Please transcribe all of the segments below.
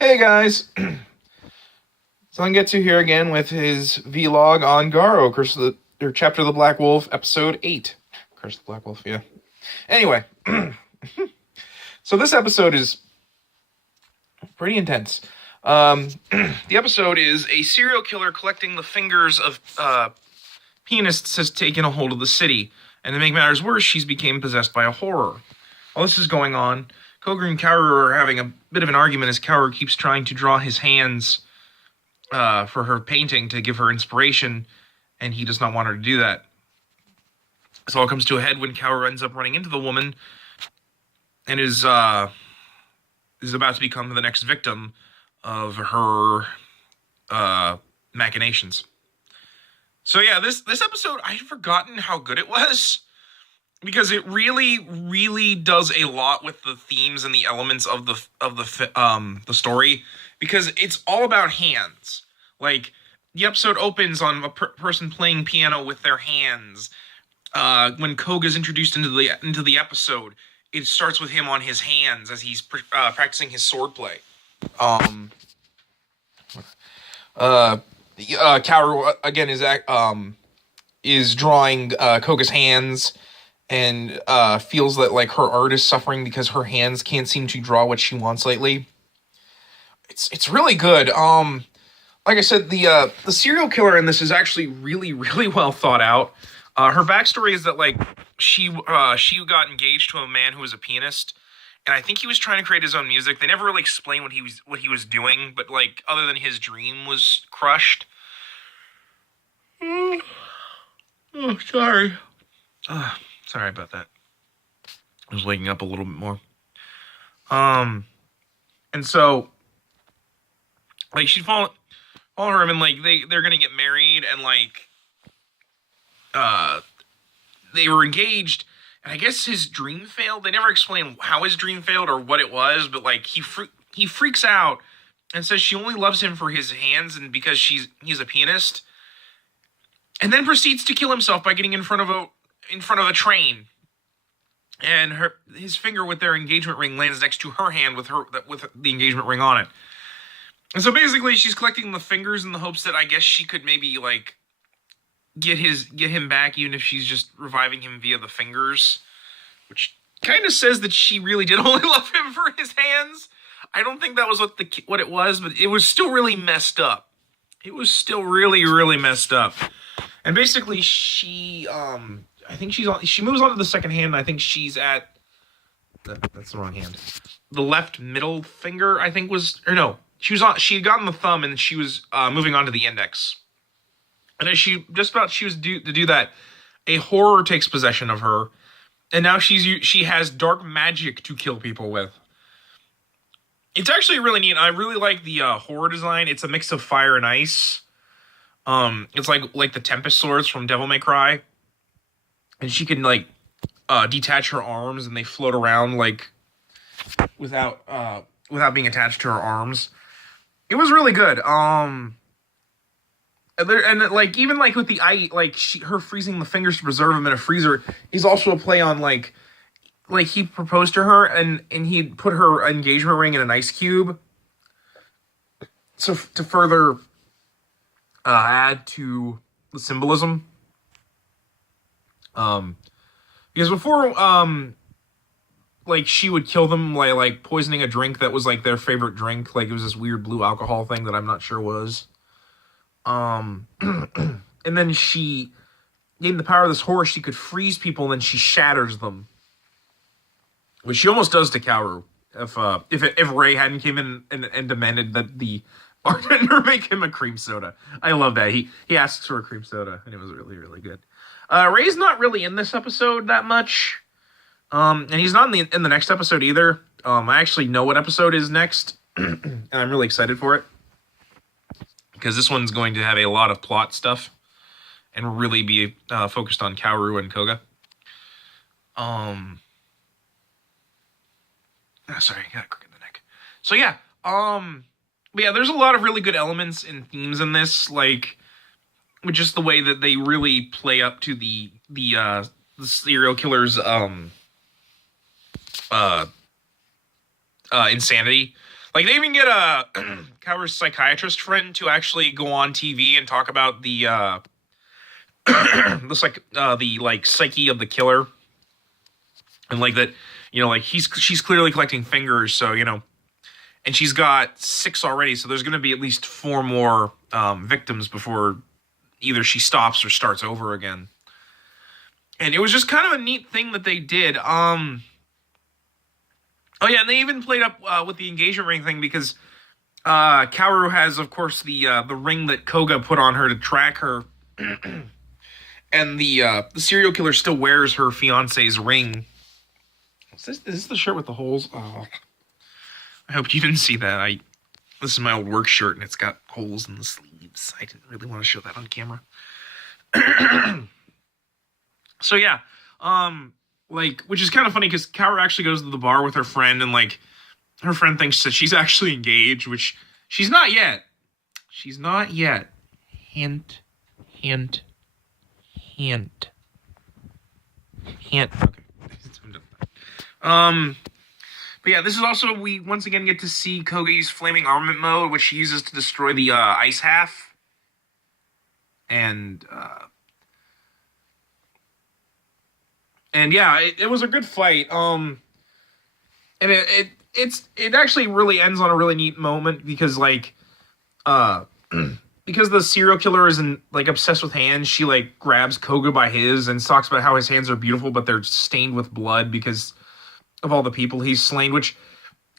Hey guys, Zangetsu here again with his vlog on GARO, or Chapter of the Black Wolf, Episode 8. Curse of the Black Wolf, yeah. Anyway, so this episode is pretty intense. The episode is a serial killer collecting the fingers of pianists has taken a hold of the city, and to make matters worse, she's become possessed by a horror. While this is going on, Koga and Kaoru are having a bit of an argument as Kaoru keeps trying to draw his hands for her painting to give her inspiration, and he does not want her to do that. This all comes to a head when Kaoru ends up running into the woman and is about to become the next victim of her machinations. So yeah, this episode, I had forgotten how good it was, because it really, really does a lot with the themes and the elements of the story, because it's all about hands. Like, the episode opens on a person playing piano with their hands. When Koga's introduced into the episode, it starts with him on his hands as he's practicing his swordplay. Kaoru again is drawing Koga's hands, and feels that like her art is suffering because her hands can't seem to draw what she wants lately. It's really good. Like I said, the serial killer in this is actually really, really well thought out. Her backstory is that like she got engaged to a man who was a pianist, and I think he was trying to create his own music. They never really explained what he was doing, but like other than his dream was crushed. Oh, sorry. Sorry about that. I was waking up a little bit more. And so, like, she'd follow her, and like they're gonna get married, and like, they were engaged, and I guess his dream failed. They never explained how his dream failed or what it was, but like he freaks out and says she only loves him for his hands and because he's a pianist, and then proceeds to kill himself by getting in front of a train. And his finger with their engagement ring lands next to her hand with the engagement ring on it. And so basically, she's collecting the fingers in the hopes that I guess she could maybe like get him back, even if she's just reviving him via the fingers, which kind of says that she really did only love him for his hands. I don't think that was what it was, but it was still really messed up. It was still really, really messed up. And basically, she moves on to the second hand. I think she's at that's the wrong hand. The left middle finger, I think she had gotten the thumb, and she was moving on to the index. And as she was to do that, a horror takes possession of her, and now she has dark magic to kill people with. It's actually really neat. I really like the horror design. It's a mix of fire and ice. It's like the Tempest swords from Devil May Cry, and she can like detach her arms, and they float around like without being attached to her arms. It was really good. Like even like with the eye, like her freezing the fingers to preserve them in a freezer is also a play on like he proposed to her and he put her engagement ring in an ice cube, so to further add to the symbolism. Because before like she would kill them like poisoning a drink that was like their favorite drink, like it was this weird blue alcohol thing that I'm not sure was. And then she gained the power of this horse. She could freeze people, and then she shatters them, which she almost does to Kaoru. If Ray hadn't came in and demanded that the bartender make him a cream soda. I love that he asks for a cream soda, and it was really, really good. Ray's not really in this episode that much, and he's not in the next episode either. I actually know what episode is next, and I'm really excited for it, because this one's going to have a lot of plot stuff and really be focused on Kaoru and Koga. Sorry, I got a crook in the neck. So yeah, but yeah, there's a lot of really good elements and themes in this, like with just the way that they really play up to the serial killer's insanity. Like they even get a Kaoru's psychiatrist friend to actually go on TV and talk about the the like psyche of the killer, and like that, like she's clearly collecting fingers, so and she's got 6 already, so there's going to be at least 4 more victims before either she stops or starts over again. And it was just kind of a neat thing that they did. Oh yeah, and they even played up with the engagement ring thing because Kaoru has, of course, the ring that Koga put on her to track her, and the serial killer still wears her fiance's ring. Is this the shirt with the holes? Oh, I hope you didn't see that. This is my old work shirt, and it's got holes in the sleeves. I didn't really want to show that on camera. So yeah, which is kind of funny because Kaoru actually goes to the bar with her friend, and like her friend thinks that she's actually engaged, which she's not yet. She's not yet. Hint, hint, hint, hint. Okay. But yeah, this is also, we once again get to see Kogi's flaming armament mode, which she uses to destroy the ice half. And yeah, it was a good fight. And it actually really ends on a really neat moment because like because the serial killer isn't like obsessed with hands, she like grabs Koga by his and talks about how his hands are beautiful, but they're stained with blood because of all the people he's slain, which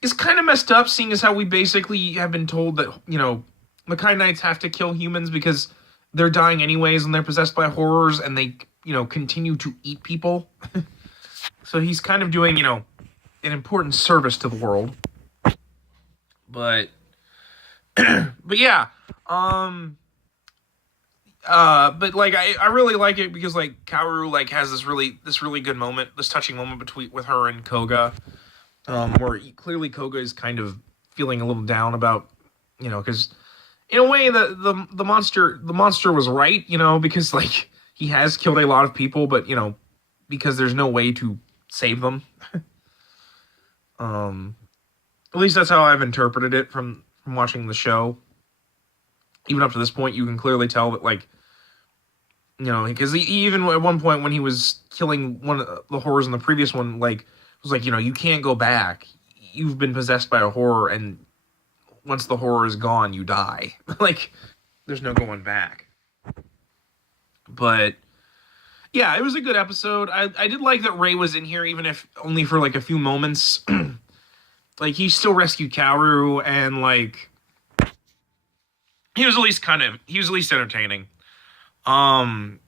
is kind of messed up, seeing as how we basically have been told that, Makai Knights have to kill humans because they're dying anyways and they're possessed by horrors and they, continue to eat people. So he's kind of doing, an important service to the world. But yeah, but like I really like it because like Kaoru like has this really good moment, this touching moment with her and Koga, where clearly Koga is kind of feeling a little down about, because in a way the monster was right, because like he has killed a lot of people, but because there's no way to save them. At least that's how I've interpreted it from watching the show. Even up to this point, you can clearly tell that, like, because he even at one point when he was killing one of the horrors in the previous one, like, was like, you can't go back. You've been possessed by a horror, and once the horror is gone, you die. Like, there's no going back. But yeah, it was a good episode. I did like that Ray was in here, even if only for like a few moments. Like, he still rescued Kaoru, and like he was at least entertaining. I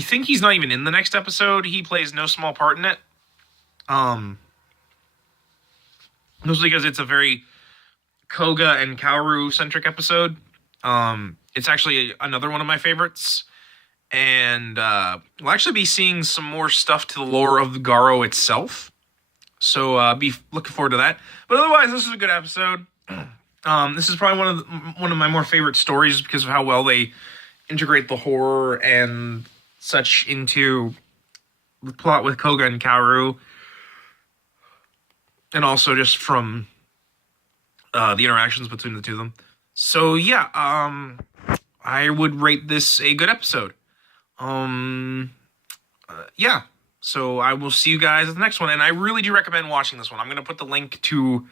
think he's not even in the next episode. He plays no small part in it. Mostly because it's a very Koga and Kaoru centric episode. It's actually another one of my favorites. And we'll actually be seeing some more stuff to the lore of the GARO itself. So be looking forward to that. But otherwise, this is a good episode. This is probably one of my more favorite stories because of how well they integrate the horror and such into the plot with Koga and Kaoru. And also just from the interactions between the two of them. So yeah, I would rate this a good episode. Yeah. So I will see you guys at the next one. And I really do recommend watching this one. I'm going to put the link to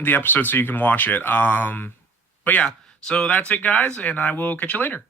the episode so you can watch it. But yeah, so that's it, guys. And I will catch you later.